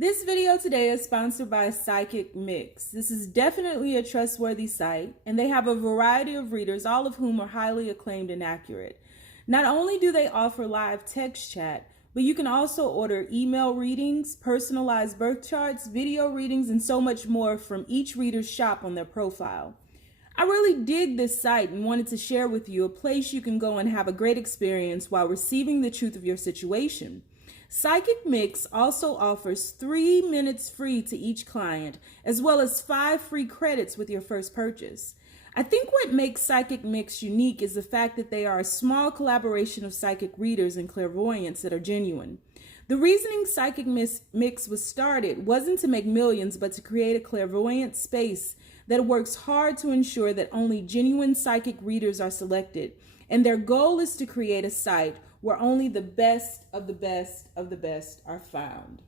This video today is sponsored by Psychic Mix. This is definitely a trustworthy site, and they have a variety of readers, all of whom are highly acclaimed and accurate. Not only do they offer live text chat, but you can also order email readings, personalized birth charts, video readings, and so much more from each reader's shop on their profile. I really dig this site and wanted to share with you a place you can go and have a great experience while receiving the truth of your situation. Psychic Mix also offers 3 minutes free to each client, as well as 5 free credits with your first purchase. I think what makes Psychic Mix unique is the fact that they are a small collaboration of psychic readers and clairvoyants that are genuine. The reasoning Psychic Mix was started wasn't to make millions, but to create a clairvoyant space that works hard to ensure that only genuine psychic readers are selected. And their goal is to create a site where only the best of the best of the best are found.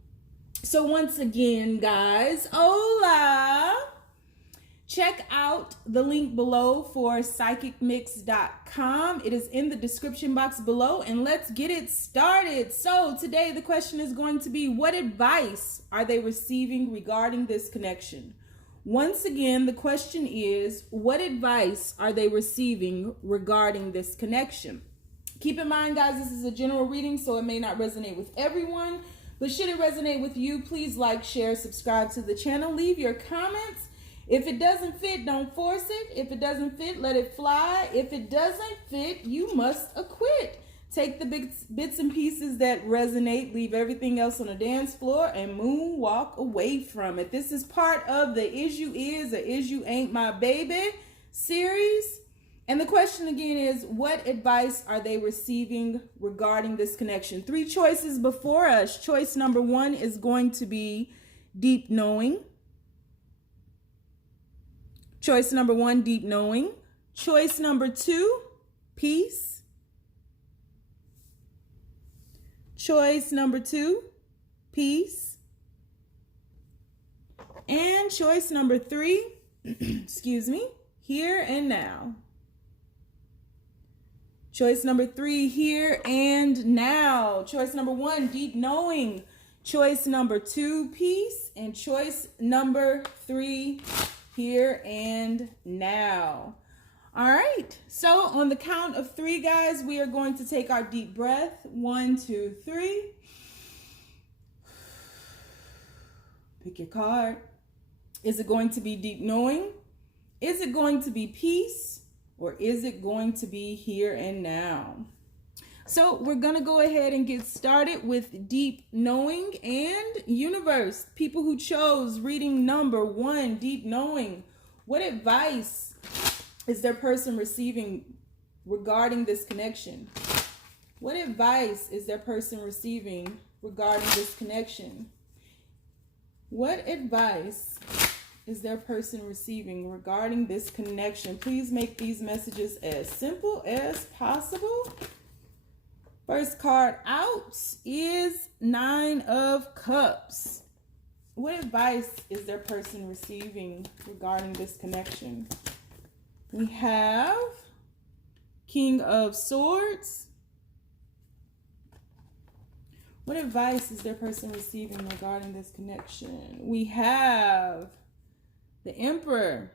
So once again, guys, hola! Check out the link below for psychicmix.com. It is in the description box below, and let's get it started. So today the question is going to be, what advice are they receiving regarding this connection? Once again, the question is, what advice are they receiving regarding this connection? Keep in mind, guys, this is a general reading, so it may not resonate with everyone, but should it resonate with you, please like, share, subscribe to the channel, leave your comments. If it doesn't fit, don't force it. If it doesn't fit, let it fly. If it doesn't fit, you must acquit. Take the bits and pieces that resonate, leave everything else on the dance floor, and moonwalk away from it. This is part of the Is You Is or Is You Ain't My Baby series. And the question again is, what advice are they receiving regarding this connection? 3 choices before us. Choice number 1 is going to be deep knowing. Choice number 1, deep knowing. Choice number 2, peace. Choice number 2, peace. And choice number 3, excuse me, here and now. Choice number 3, here and now. Choice number 1, deep knowing. Choice number 2, peace. And choice number 3, here and now. All right. So on the count of 3, guys, we are going to take our deep breath. 1, 2, 3. Pick your card. Is it going to be deep knowing? Is it going to be peace? Or is it going to be here and now? So we're going to go ahead and get started with deep knowing and universe. People who chose reading number 1, deep knowing. What advice is their person receiving regarding this connection? What advice is their person receiving regarding this connection? What advice is their person receiving regarding this connection? Please make these messages as simple as possible. First card out is 9 of Cups. What advice is their person receiving regarding this connection? We have King of Swords. What advice is their person receiving regarding this connection? We have the Emperor.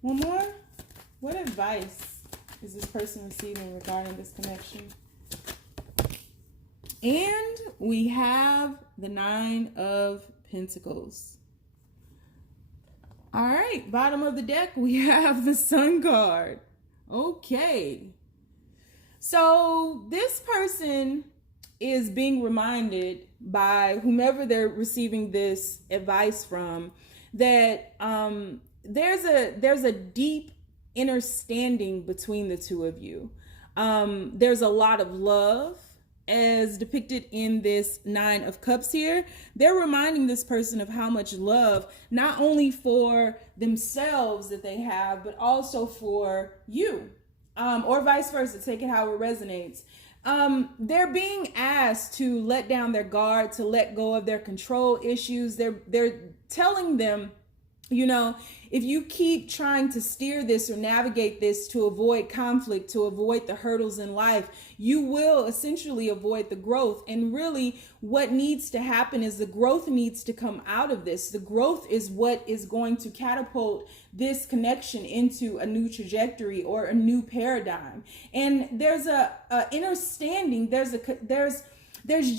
One more. What advice is this person receiving regarding this connection? And we have the 9 of Pentacles. All right, bottom of the deck, we have the Sun card. Okay. So this person is being reminded by whomever they're receiving this advice from that there's a deep understanding between the two of you. There's a lot of love as depicted in this 9 of Cups here. They're reminding this person of how much love, not only for themselves that they have, but also for you, or vice versa. Take it how it resonates. They're being asked to let down their guard, to let go of their control issues. They're telling them you know, if you keep trying to steer this or navigate this to avoid conflict, to avoid the hurdles in life, you will essentially avoid the growth. And really what needs to happen is the growth needs to come out of this. The growth is what is going to catapult this connection into a new trajectory or a new paradigm. And there's a understanding, there's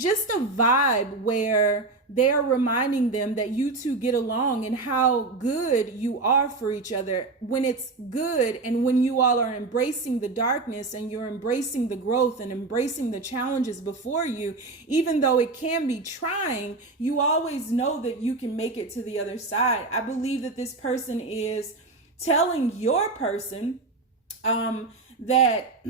just a vibe where they're reminding them that you two get along and how good you are for each other. When it's good and when you all are embracing the darkness and you're embracing the growth and embracing the challenges before you, even though it can be trying, you always know that you can make it to the other side. I believe that this person is telling your person that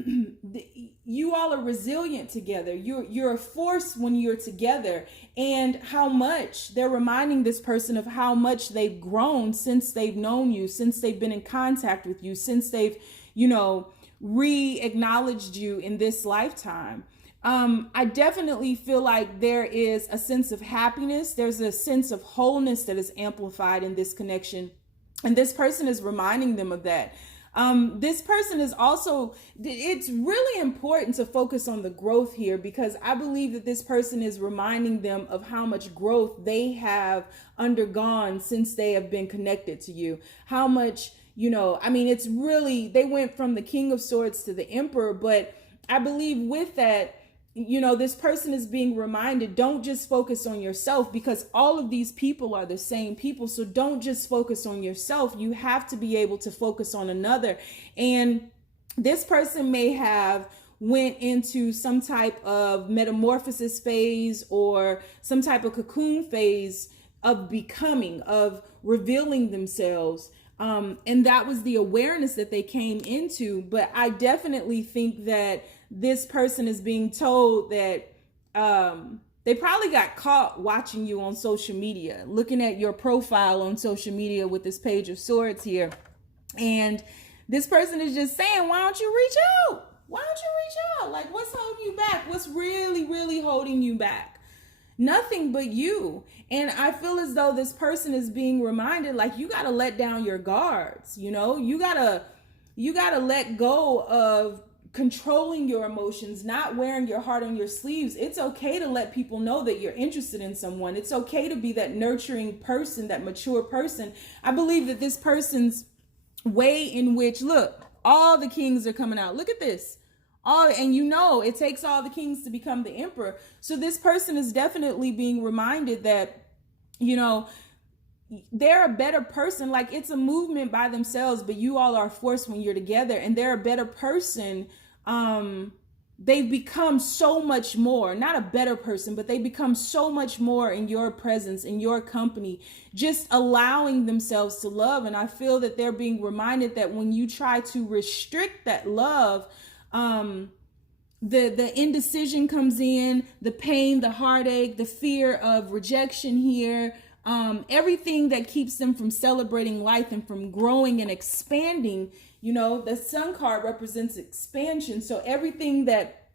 you all are resilient together. You're a force when you're together, and how much they're reminding this person of how much they've grown since they've known you, since they've been in contact with you, since they've, re-acknowledged you in this lifetime. I definitely feel like there is a sense of happiness. There's a sense of wholeness that is amplified in this connection. And this person is reminding them of that. This person is also, it's really important to focus on the growth here, because I believe that this person is reminding them of how much growth they have undergone since they have been connected to you. How much, it's really, they went from the King of Swords to the Emperor, but I believe with that, this person is being reminded, don't just focus on yourself, because all of these people are the same people. So don't just focus on yourself. You have to be able to focus on another. And this person may have went into some type of metamorphosis phase or some type of cocoon phase of becoming, of revealing themselves. And that was the awareness that they came into. But I definitely think that this person is being told that they probably got caught watching you on social media, looking at your profile on social media with this Page of Swords here. And this person is just saying, why don't you reach out? Why don't you reach out? Like, what's holding you back? What's really, really holding you back? Nothing but you. And I feel as though this person is being reminded, like, you got to let down your guards. You got to let go of controlling your emotions, not wearing your heart on your sleeves. It's okay to let people know that you're interested in someone. It's okay to be that nurturing person, that mature person. I believe that this person's way in which, look, all the kings are coming out. Look at this. It takes all the kings to become the emperor. So this person is definitely being reminded that, they're a better person. Like, it's a movement by themselves, but you all are a force when you're together, and they're a better person. They've become so much more, not a better person, but they become so much more in your presence, in your company, just allowing themselves to love. And I feel that they're being reminded that when you try to restrict that love, the indecision comes in, the pain, the heartache, the fear of rejection here, everything that keeps them from celebrating life and from growing and expanding. The Sun card represents expansion. So everything that,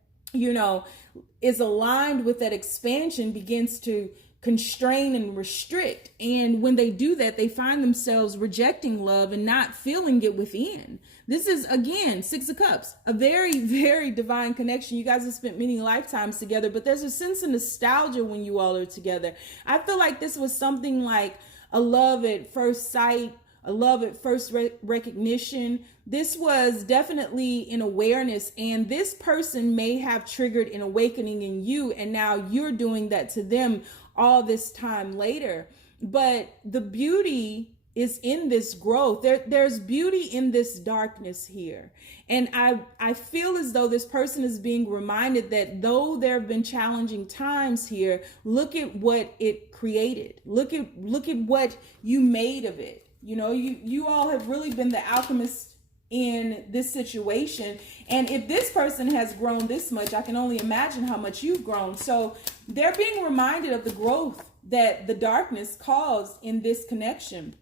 is aligned with that expansion begins to constrain and restrict. And when they do that, they find themselves rejecting love and not feeling it within. This is, again, Six of Cups, a very, very divine connection. You guys have spent many lifetimes together, but there's a sense of nostalgia when you all are together. I feel like this was something like a love at first sight, a love at first recognition. This was definitely an awareness, and this person may have triggered an awakening in you, and now you're doing that to them all this time later. But the beauty is in this growth. There's beauty in this darkness here. And I feel as though this person is being reminded that though there have been challenging times here, look at what it created. Look at what you made of it. You all have really been the alchemist in this situation. And if this person has grown this much, I can only imagine how much you've grown. So they're being reminded of the growth that the darkness caused in this connection.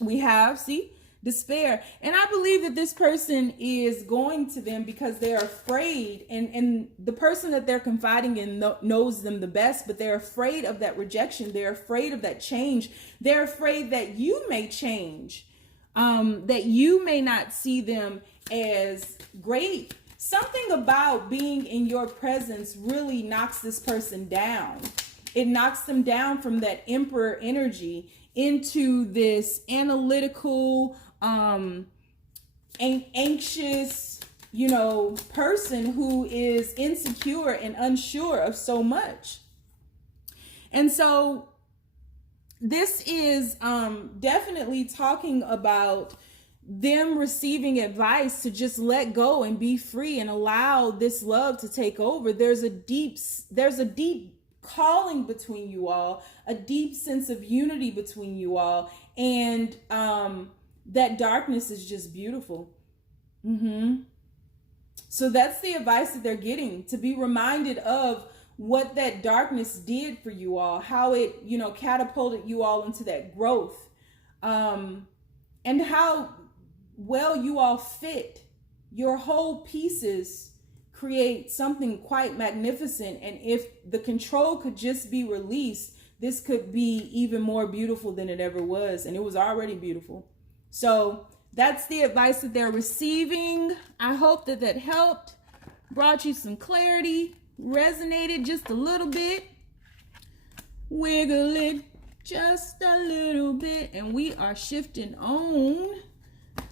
We have, despair. And I believe that this person is going to them because they're afraid, and the person that they're confiding in knows them the best, but they're afraid of that rejection. They're afraid of that change. They're afraid that you may change, that you may not see them as great. Something about being in your presence really knocks this person down. It knocks them down from that emperor energy into this analytical, anxious, person who is insecure and unsure of so much. And so this is definitely talking about them receiving advice to just let go and be free and allow this love to take over. There's a deep calling between you all, a deep sense of unity between you all, and that darkness is just beautiful. So that's the advice that they're getting, to be reminded of what that darkness did for you all, how it catapulted you all into that growth, and how well you all fit. Your whole pieces create something quite magnificent, and if the control could just be released, this could be even more beautiful than it ever was, and it was already beautiful. So that's the advice that they're receiving. I hope that helped, brought you some clarity, resonated just a little bit. Wiggle it just a little bit, and we are shifting on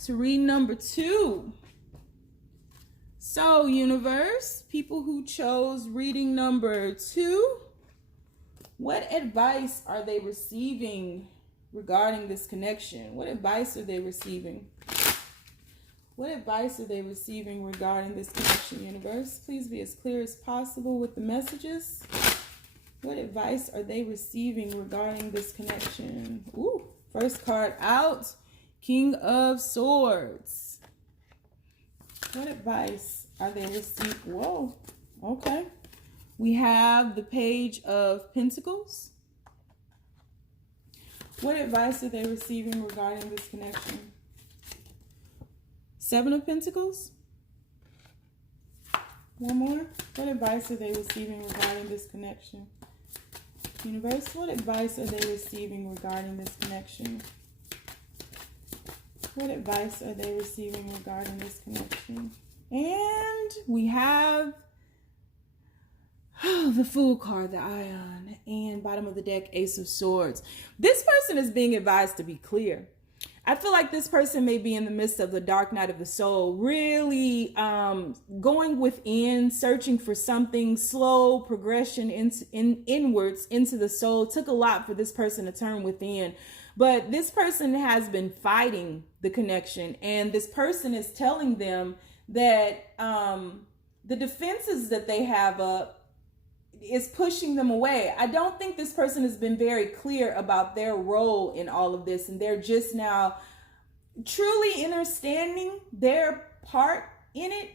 to read number 2. So, universe, people who chose reading number 2, what advice are they receiving regarding this connection? What advice are they receiving? What advice are they receiving regarding this connection, universe? Please be as clear as possible with the messages. What advice are they receiving regarding this connection? Ooh, first card out, King of Swords. What advice are they receiving? Whoa, okay. We have the Page of Pentacles. What advice are they receiving regarding this connection? Seven of Pentacles. One more. What advice are they receiving regarding this connection? Universe, what advice are they receiving regarding this connection? What advice are they receiving regarding this connection? And we have the Fool card, the Ion, and bottom of the deck, Ace of Swords. This person is being advised to be clear. I feel like this person may be in the midst of the dark night of the soul, really going within, searching for something, slow progression inwards into the soul. It took a lot for this person to turn within. But this person has been fighting the connection, and this person is telling them that the defenses that they have up is pushing them away. I don't think this person has been very clear about their role in all of this, and they're just now truly understanding their part in it.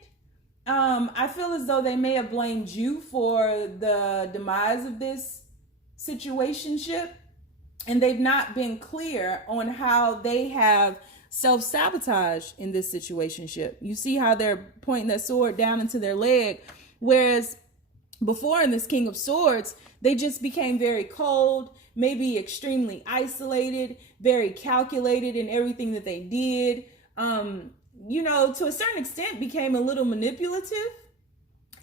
I feel as though they may have blamed you for the demise of this situationship, and they've not been clear on how they have self-sabotage in this situationship. You see how they're pointing that sword down into their leg, whereas before in this King of Swords, they just became very cold, maybe extremely isolated, very calculated in everything that they did. To a certain extent became a little manipulative,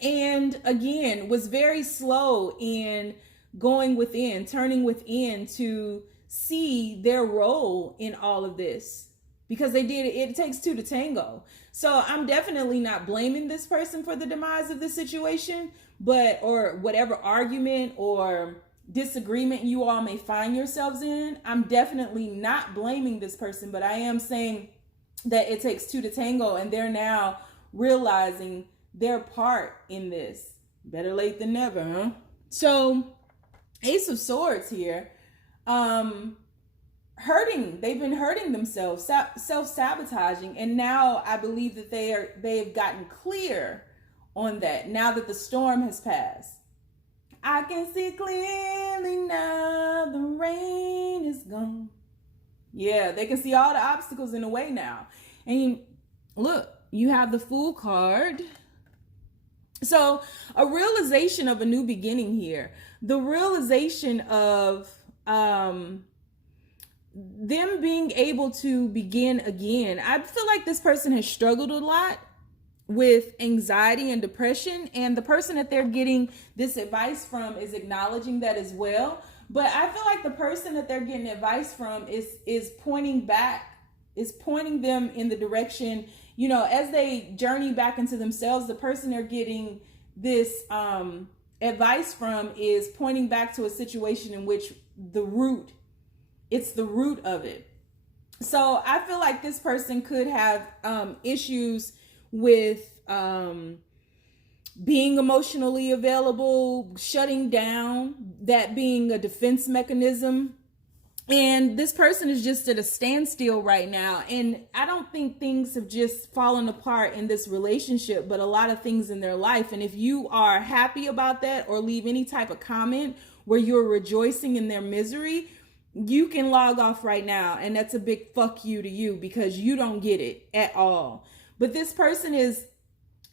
and again, was very slow in going within, turning within to see their role in all of this, because it takes two to tango. So I'm definitely not blaming this person for the demise of this situation, or whatever argument or disagreement you all may find yourselves in. I'm definitely not blaming this person, but I am saying that it takes two to tango, and they're now realizing their part in this. Better late than never, huh? So Ace of Swords here, they've been hurting themselves, self-sabotaging, and now I believe that they've gotten clear on that now that the storm has passed. I can see clearly now, the rain is gone. Yeah, they can see all the obstacles in the way now. And look, you have the Fool card. So a realization of a new beginning here. The realization of them being able to begin again. I feel like this person has struggled a lot with anxiety and depression, and the person that they're getting this advice from is acknowledging that as well. But I feel like the person that they're getting advice from is pointing them in the direction, you know, as they journey back into themselves. The person they're getting this advice from is pointing back to a situation in which it's the root of it. So I feel like this person could have issues with being emotionally available, shutting down, that being a defense mechanism. And this person is just at a standstill right now. And I don't think things have just fallen apart in this relationship, but a lot of things in their life. And if you are happy about that or leave any type of comment where you're rejoicing in their misery, you can log off right now. And that's a big fuck you to you, because you don't get it at all. But this person is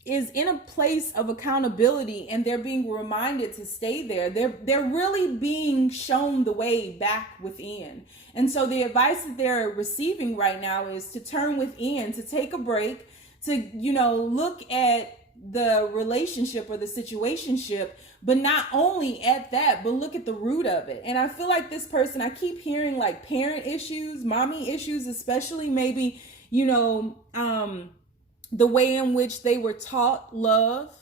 in a place of accountability, and they're being reminded to stay there. They're really being shown the way back within. And so the advice that they're receiving right now is to turn within, to take a break, to, you know, look at the relationship or the situationship, but not only at that, but look at the root of it. And I feel like this person, I keep hearing like parent issues, mommy issues, especially, maybe, you know, the way in which they were taught love,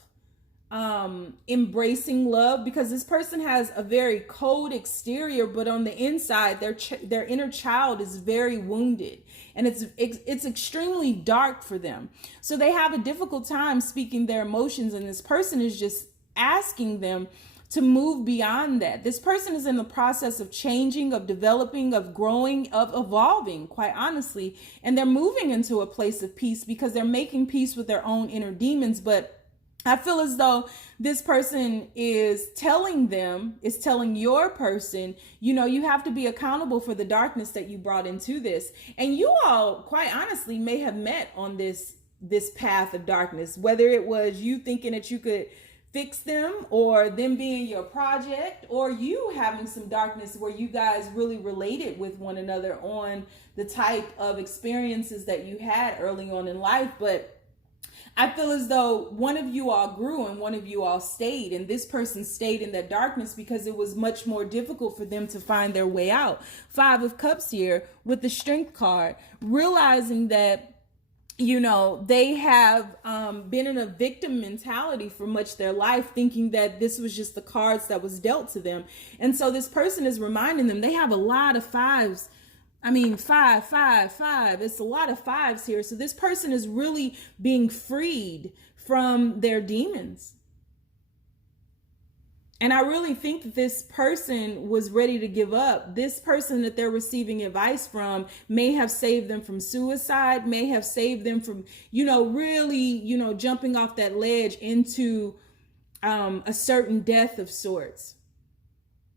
embracing love, because this person has a very cold exterior, but on the inside, their inner child is very wounded, and it's extremely dark for them. So they have a difficult time speaking their emotions, and this person is just asking them to move beyond that. This person is in the process of changing, of developing, of growing, of evolving, quite honestly. And they're moving into a place of peace because they're making peace with their own inner demons. But I feel as though this person is telling your person, you know, you have to be accountable for the darkness that you brought into this. And you all, quite honestly, may have met on this path of darkness, whether it was you thinking that you could fix them, or them being your project, or you having some darkness where you guys really related with one another on the type of experiences that you had early on in life. But I feel as though one of you all grew and one of you all stayed, and this person stayed in that darkness because it was much more difficult for them to find their way out. 5 of Cups here with the Strength card, realizing that, you know, they have been in a victim mentality for much of their life, thinking that this was just the cards that was dealt to them. And so this person is reminding them they have a lot of 5s. I mean, 5, 5, 5. It's a lot of 5s here. So this person is really being freed from their demons. And I really think that this person was ready to give up. This person that they're receiving advice from may have saved them from suicide, may have saved them from, you know, really, you know, jumping off that ledge into a certain death of sorts.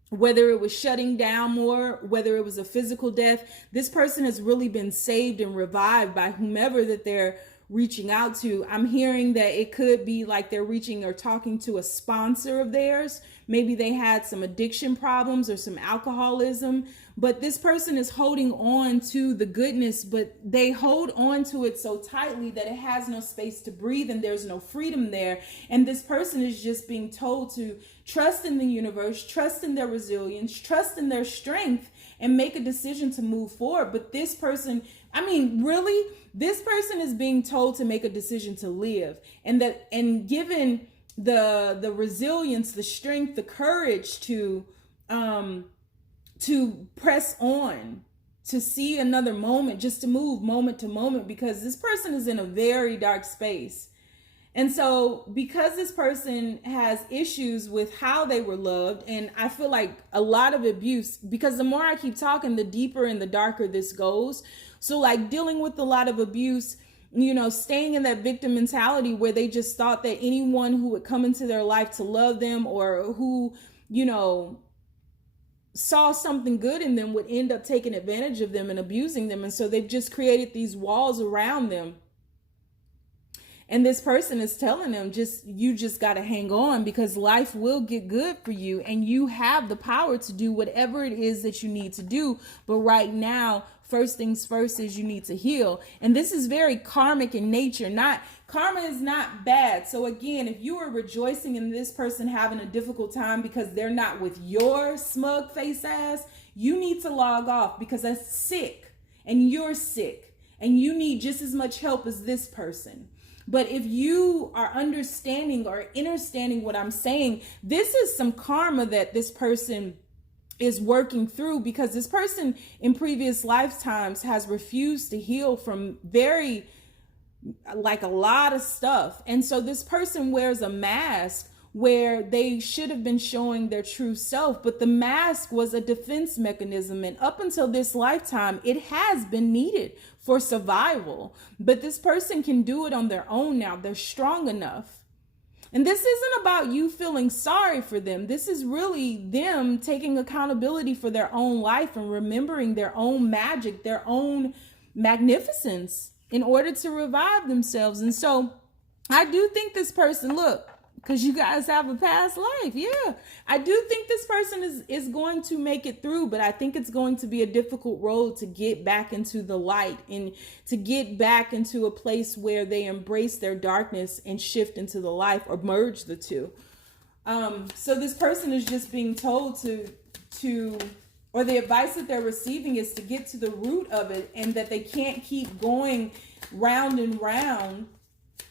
Whether it was shutting down more, whether it was a physical death, this person has really been saved and revived by whomever that they're reaching out to. I'm hearing that it could be like they're reaching or talking to a sponsor of theirs. Maybe they had some addiction problems or some alcoholism, but this person is holding on to the goodness, but they hold on to it so tightly that it has no space to breathe and there's no freedom there. And this person is just being told to trust in the universe, trust in their resilience, trust in their strength, and make a decision to move forward. But this person, I mean, really, this person is being told to make a decision to live, and given the resilience, the strength, the courage to press on, to see another moment, just to move moment to moment, because this person is in a very dark space. And so because this person has issues with how they were loved, and I feel like a lot of abuse, because the more I keep talking, the deeper and the darker this goes. So like dealing with a lot of abuse, you know, staying in that victim mentality where they just thought that anyone who would come into their life to love them, or who, you know, saw something good in them would end up taking advantage of them and abusing them. And so they've just created these walls around them. And this person is telling them, you just got to hang on, because life will get good for you and you have the power to do whatever it is that you need to do. But right now, first things first is you need to heal. And this is very karmic in nature. Karma is not bad. So again, if you are rejoicing in this person having a difficult time because they're not with your smug face ass, you need to log off, because that's sick and you're sick and you need just as much help as this person. But if you are understanding or understanding what I'm saying, this is some karma that this person is working through, because this person in previous lifetimes has refused to heal from a lot of stuff. And so this person wears a mask where they should have been showing their true self, but the mask was a defense mechanism. And up until this lifetime, it has been needed for survival. But this person can do it on their own now. They're strong enough. And this isn't about you feeling sorry for them. This is really them taking accountability for their own life and remembering their own magic, their own magnificence in order to revive themselves. And so I do think this person, look, because you guys have a past life. Yeah, I do think this person is going to make it through, but I think it's going to be a difficult road to get back into the light and to get back into a place where they embrace their darkness and shift into the light, or merge the two. So this person is just being told or the advice that they're receiving is to get to the root of it, and that they can't keep going round and round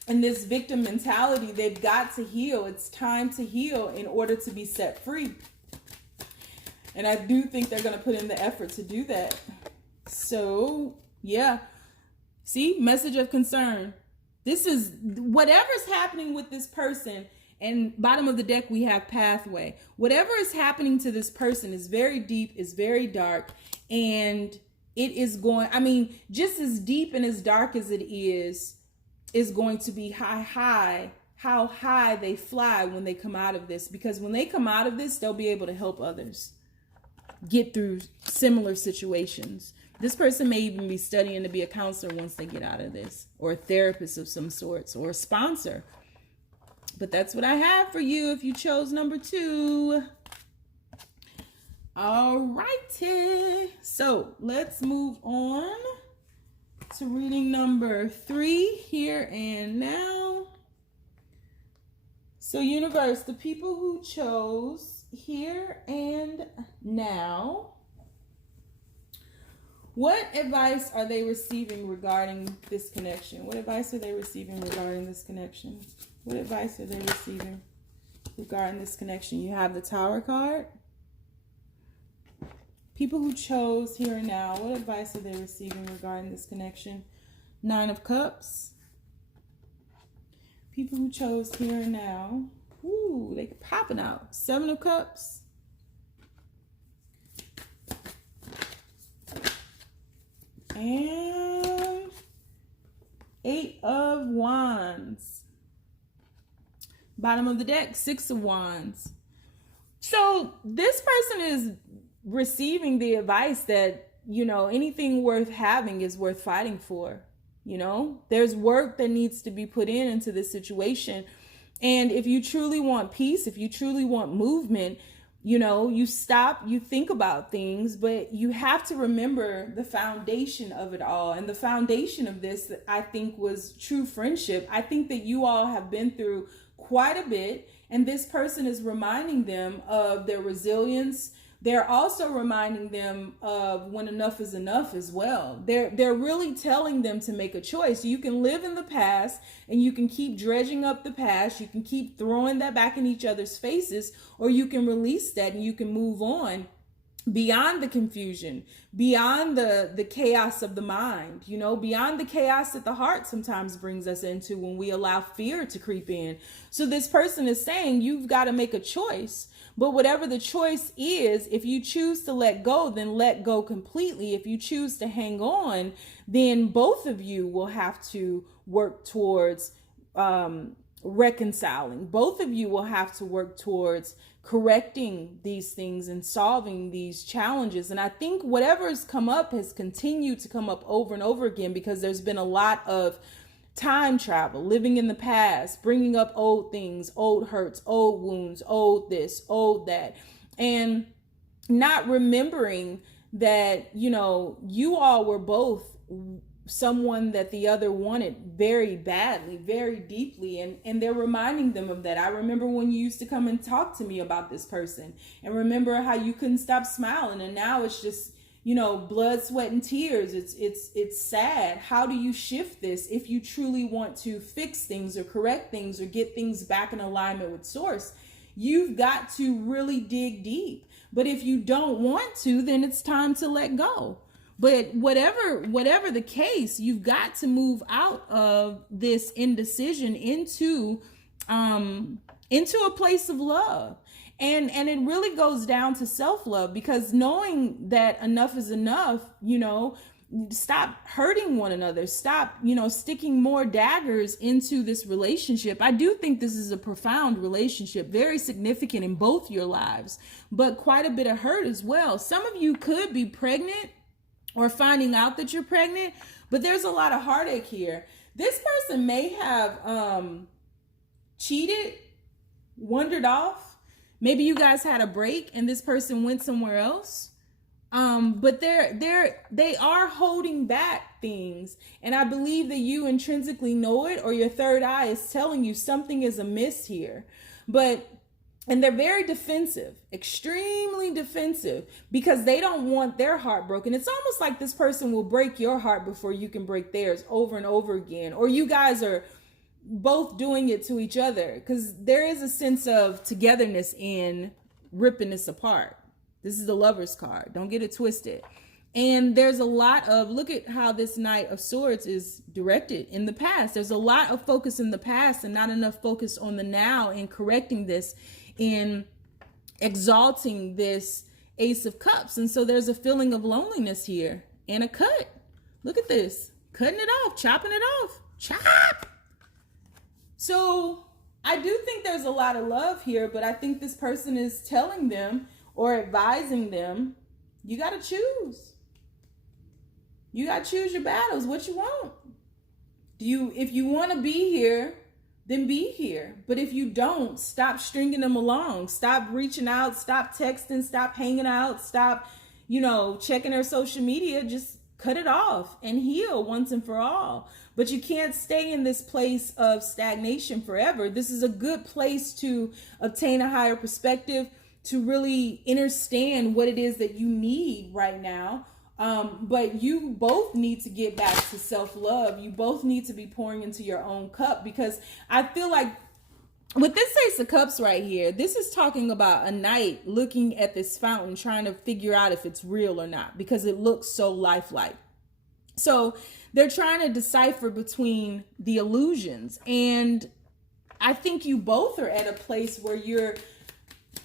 in this victim mentality. They've got to heal. It's time to heal in order to be set free. And I do think they're going to put in the effort to do that. So, yeah. See, message of concern. This is whatever's happening with this person. And bottom of the deck, we have pathway. Whatever is happening to this person is very deep, is very dark. And it is just as deep and as dark as it is going to be how high they fly when they come out of this. Because when they come out of this, they'll be able to help others get through similar situations. This person may even be studying to be a counselor once they get out of this, or a therapist of some sorts, or a sponsor. But that's what I have for you if you chose number 2. All righty. So let's move on to reading number 3, here and now. So universe, the people who chose here and now, what advice are they receiving regarding this connection? What advice are they receiving regarding this connection? What advice are they receiving regarding this connection? You have the Tower card. People who chose here and now, what advice are they receiving regarding this connection? 9 of Cups. People who chose here and now. Ooh, they popping out. 7 of Cups. And 8 of Wands. Bottom of the deck, 6 of Wands. So this person is receiving the advice that, anything worth having is worth fighting for. There's work that needs to be put into this situation. And if you truly want peace, if you truly want movement, you stop, you think about things, but you have to remember the foundation of it all. And the foundation of this, I think, was true friendship. I think that you all have been through quite a bit, and this person is reminding them of their resilience. They're also reminding them of when enough is enough as well. They're really telling them to make a choice. You can live in the past and you can keep dredging up the past. You can keep throwing that back in each other's faces, or you can release that and you can move on beyond the confusion, beyond the chaos of the mind, beyond the chaos that the heart sometimes brings us into when we allow fear to creep in. So this person is saying you've got to make a choice. But whatever the choice is, if you choose to let go, then let go completely. If you choose to hang on, then both of you will have to work towards reconciling. Both of you will have to work towards correcting these things and solving these challenges. And I think whatever's come up has continued to come up over and over again, because there's been a lot of time travel, living in the past, bringing up old things, old hurts, old wounds, old this, old that, and not remembering that, you know, you all were both someone that the other wanted very badly, very deeply, and they're reminding them of that. I remember when you used to come and talk to me about this person, and remember how you couldn't stop smiling, and now it's just, you know, blood, sweat, and tears. It's sad. How do you shift this if you truly want to fix things or correct things or get things back in alignment with source? You've got to really dig deep. But if you don't want to, then it's time to let go. But whatever the case, you've got to move out of this indecision into a place of love. And it really goes down to self-love, because knowing that enough is enough, you know, stop hurting one another, stop, you know, sticking more daggers into this relationship. I do think this is a profound relationship, very significant in both your lives, but quite a bit of hurt as well. Some of you could be pregnant or finding out that you're pregnant, but there's a lot of heartache here. This person may have cheated, wandered off. Maybe you guys had a break and this person went somewhere else. But they are holding back things. And I believe that you intrinsically know it, or your third eye is telling you something is amiss here. And they're very defensive, extremely defensive, because they don't want their heart broken. It's almost like this person will break your heart before you can break theirs over and over again. Or you guys are both doing it to each other, because there is a sense of togetherness in ripping this apart. This is the Lover's card. Don't get it twisted. And there's a lot of, look at how this Knight of Swords is directed in the past. There's a lot of focus in the past and not enough focus on the now, in correcting this, in exalting this Ace of Cups. And so there's a feeling of loneliness here and a cut. Look at this, cutting it off, chopping it off, chop. So I do think there's a lot of love here, but I think this person is telling them or advising them, you got to choose. You got to choose your battles, what you want. If you want to be here, then be here. But if you don't, stop stringing them along. Stop reaching out, stop texting, stop hanging out, stop, checking their social media. Just cut it off and heal once and for all. But you can't stay in this place of stagnation forever. This is a good place to obtain a higher perspective, to really understand what it is that you need right now. But you both need to get back to self-love. You both need to be pouring into your own cup, because I feel like with this Ace of Cups right here, this is talking about a knight looking at this fountain, trying to figure out if it's real or not, because it looks so lifelike. So they're trying to decipher between the illusions. And I think you both are at a place where you're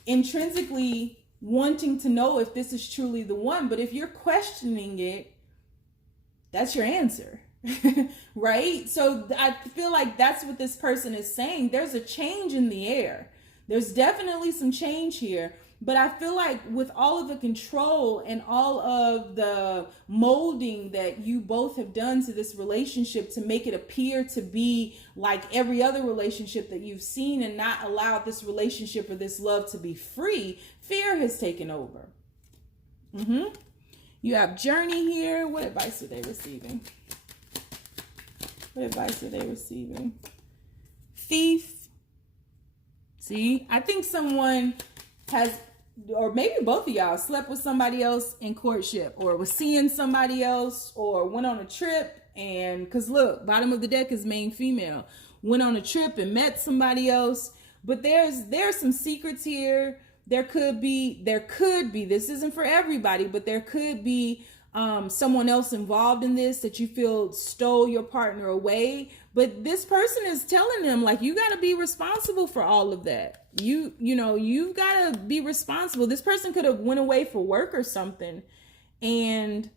intrinsically wanting to know if this is truly the one. But if you're questioning it, that's your answer. Right? So I feel like that's what this person is saying. There's a change in the air. There's definitely some change here. But I feel like with all of the control and all of the molding that you both have done to this relationship to make it appear to be like every other relationship that you've seen, and not allow this relationship or this love to be free, fear has taken over. You have Journey here. What advice are they receiving? What advice are they receiving? Thief. See, I think someone has, or maybe both of y'all, slept with somebody else in courtship, or was seeing somebody else, or went on a trip. And because look, bottom of the deck is main female, went on a trip and met somebody else. But there's some secrets here. There could be, this isn't for everybody, but there could be someone else involved in this that you feel stole your partner away. But this person is telling them, like, you got to be responsible for all of that. You've got to be responsible. This person could have went away for work or something and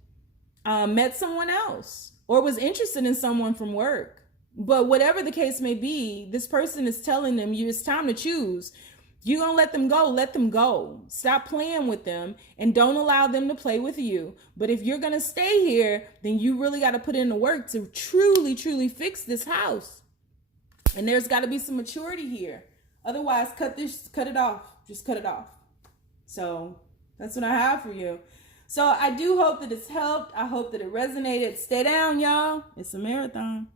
met someone else, or was interested in someone from work. But whatever the case may be, this person is telling them it's time to choose. You gonna let them go, let them go. Stop playing with them and don't allow them to play with you. But if you're gonna stay here, then you really got to put in the work to truly, truly fix this house. And there's got to be some maturity here. Otherwise, cut it off. Just cut it off. So that's what I have for you. So I do hope that it's helped. I hope that it resonated. Stay down, y'all. It's a marathon.